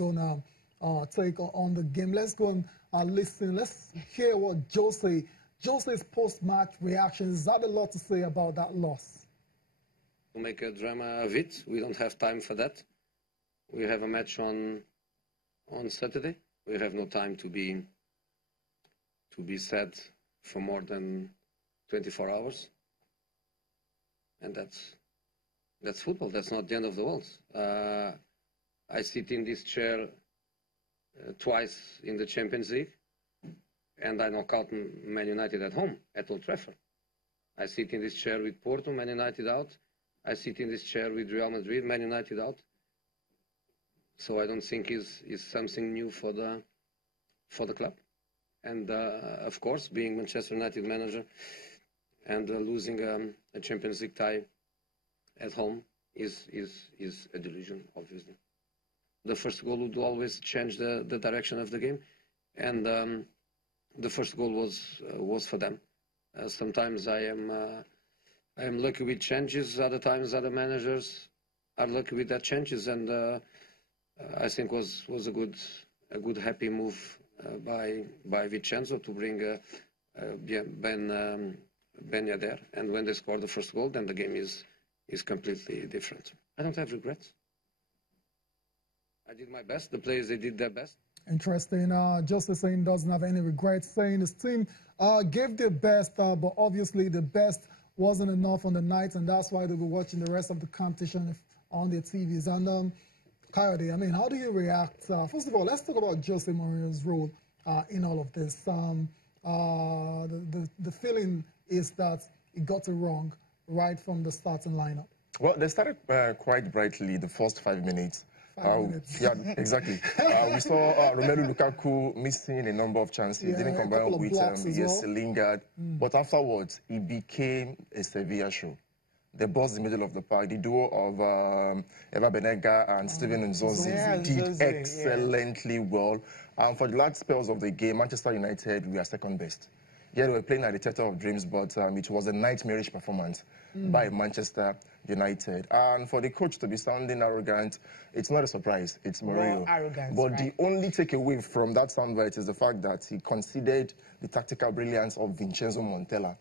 own take on the game. Let's go and listen. Let's hear what Jose's post-match reactions. Is that a lot to say about that loss? To make a drama of it, we don't have time for that. We have a match on Saturday. We have no time to be sad for more than 24 hours. And that's football. That's not the end of the world. I sit in this chair twice in the Champions League, and I knock out Man United at home at Old Trafford. I sit in this chair with Porto, Man United out. I sit in this chair with Real Madrid, Man United out. So I don't think is something new for the club. And of course, being Manchester United manager and losing a Champions League tie at home is a delusion, obviously. The first goal would always change the direction of the game, and the first goal was for them. Sometimes I am lucky with changes. Other times, other managers are lucky with that changes, and I think was a good happy move by Vincenzo to bring Ben Yedder, and when they scored the first goal, then the game is completely different. I don't have regrets. I did my best. The players, they did their best. Interesting. Jose saying doesn't have any regrets, saying his team gave their best, but obviously the best wasn't enough on the night, and that's why they were watching the rest of the competition on their TVs. And Coyote, I mean, how do you react? First of all, let's talk about Jose Mourinho's role in all of this. The feeling is that he got it wrong right from the starting lineup. Well, they started quite brightly the first 5 minutes. Yeah, exactly. We saw Romelu Lukaku missing a number of chances. He didn't combine with Lingard. But afterwards, it became a Sevilla show. They buzzed the middle of the park. The duo of Eva Benega and Steven Nzonzi did excellently well. For the last spells of the game, Manchester United were second best. Yeah, they were playing at the Theatre of Dreams, but it was a nightmarish performance by Manchester United. And for the coach to be sounding arrogant, it's not a surprise. It's Mourinho. But the only takeaway from that soundbite is the fact that he considered the tactical brilliance of Vincenzo Montella,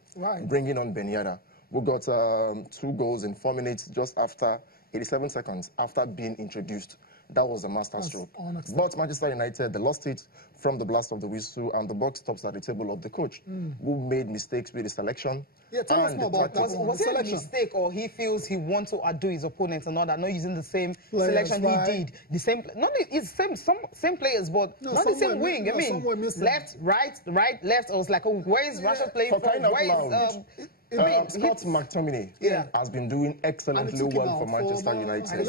bringing on Ben Yedder, who got 2 goals in 4 minutes just after 87 seconds after being introduced. That was a masterstroke. But Manchester United, they lost it from the blast of the whistle, and the buck stops at the table of the coach, who made mistakes with the selection. Yeah, tell us more about that. Was it a mistake, or he feels he wants to outdo his opponents and all that, not using the same selection he did? The same, not it's same players, but not the same wing. I mean, left, right, left. I was like, oh, where is Rashford playing from? Where is Scott McTominay has been doing excellently well for Manchester United.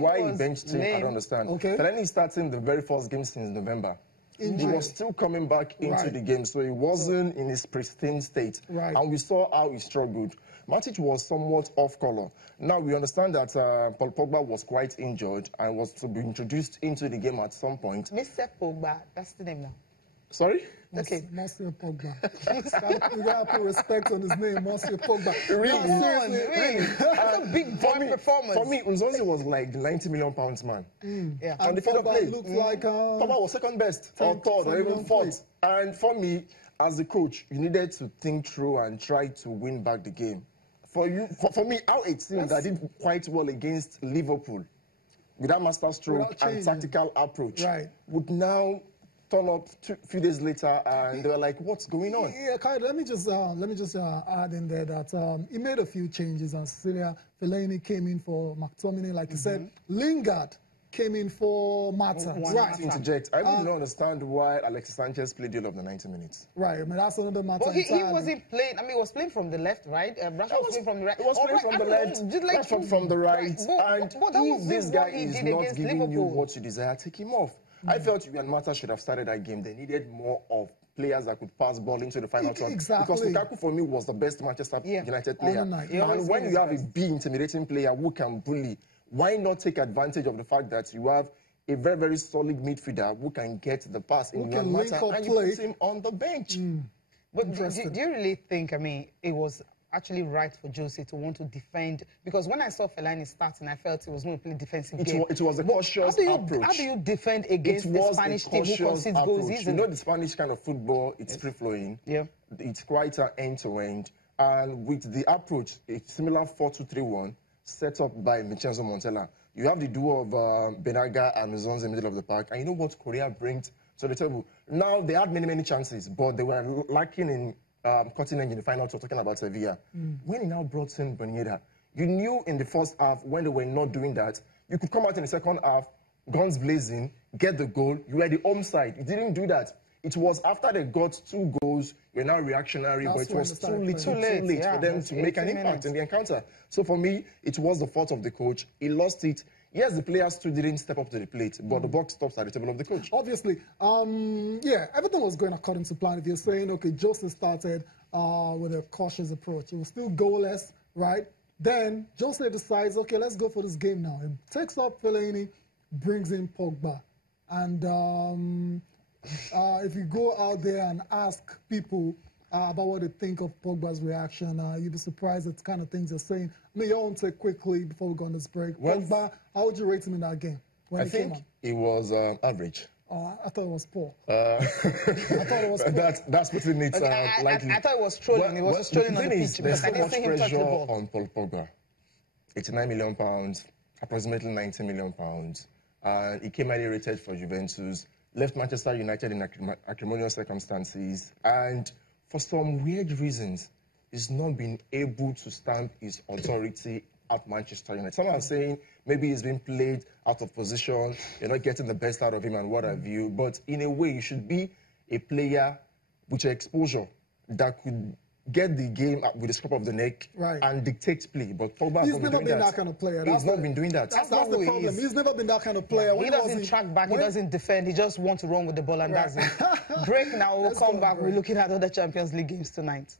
Why he benched him, I don't understand. Fellaini starting the very first game since November. He was still coming back into the game, so he wasn't in his pristine state. And we saw how he struggled. Matic was somewhat off color. Now we understand that Paul Pogba was quite injured and was to be introduced into the game at some point. Mr. Pogba, that's the name now. Sorry? Okay. Monsieur Pogba. You gotta put respect on his name, Monsieur Pogba. Really? That's a big boy performance. For me, Nzonzi was like the £90 million man. And the field play looked like Pogba was second best, or third, or even fourth. And for me, as a coach, you needed to think through and try to win back the game. For me, how a team that did quite well against Liverpool, with that masterstroke and tactical approach, would now turn up a few days later, and they were like, "What's going on?" Yeah, Kai, let me just add in there that he made a few changes. And Cecilia Fellaini came in for McTominay, like you said. Lingard came in for Mata. To interject, I really don't understand why Alexis Sanchez played all of the 90 minutes. I mean, that's another matter. But he wasn't playing. I mean, he was playing from the left, right? Rashford was playing from the right. He was playing from the left, Rashford from the right. And if this guy is not giving you what you desire, take him off. I felt Julian Mata should have started that game. They needed more of players that could pass ball into the final third. Because Lukaku, for me, was the best Manchester United player. And when you have a big, intimidating player who can bully, why not take advantage of the fact that you have a very, very solid midfielder who can get the pass in Julian Mata and you put him on the bench? But do you really think, I mean, it was actually right for Jose to want to defend? Because when I saw Fellaini starting, I felt it was going to play defensive game. It was a cautious approach. How do you defend against the Spanish team who concedes goals easily? You know the Spanish kind of football, it's free-flowing. Yeah. It's quite an end-to-end. And with the approach, a similar 4-2-3-1 set up by Vincenzo Montella. You have the duo of Benaga and Mizon's in the middle of the park. And you know what Korea brings to the table? Now, they had many chances, but they were lacking in cutting edge in the final, talking about Sevilla. When he now brought in Berneda, you knew in the first half, when they were not doing that, you could come out in the second half, guns blazing, get the goal. You were the home side. You didn't do that. It was after they got 2 goals, you're now reactionary, but it was too late for them to make an impact in the encounter. So for me, it was the fault of the coach. He lost it. Yes, the players too didn't step up to the plate, but the buck stops at the table of the coach. Obviously, yeah, everything was going according to plan. If you're saying, okay, Jose started with a cautious approach, it was still goalless, right? Then Jose decides, okay, let's go for this game now. He takes up Fellaini, brings in Pogba, and if you go out there and ask people about what they think of Pogba's reaction, you'd be surprised at the kind of things they're saying. I mean, your own take quickly before we go on this break. Well, Pogba, how would you rate him in that game when he came on? It was average. I thought it was poor. I thought it was poor. That's putting it lightly. I thought it was trolling. It was trolling on the pitch because I didn't see him touch the ball. On Paul Pogba. £89 million, approximately £90 million. He came highly rated for Juventus. Left Manchester United in acrimonious circumstances, and for some weird reasons, he's not been able to stamp his authority at Manchester United. Some are saying maybe he's been played out of position, you're not getting the best out of him and what have you, but in a way, you should be a player with exposure that could get the game with the scruff of the neck and dictate play. But Pogba he's never been that kind of player. He's not been doing that. That's the problem. He's never been that kind of player. He doesn't track back. He doesn't defend. He just wants to run with the ball, and that's it. Break now. We'll come back. We're looking at other Champions League games tonight.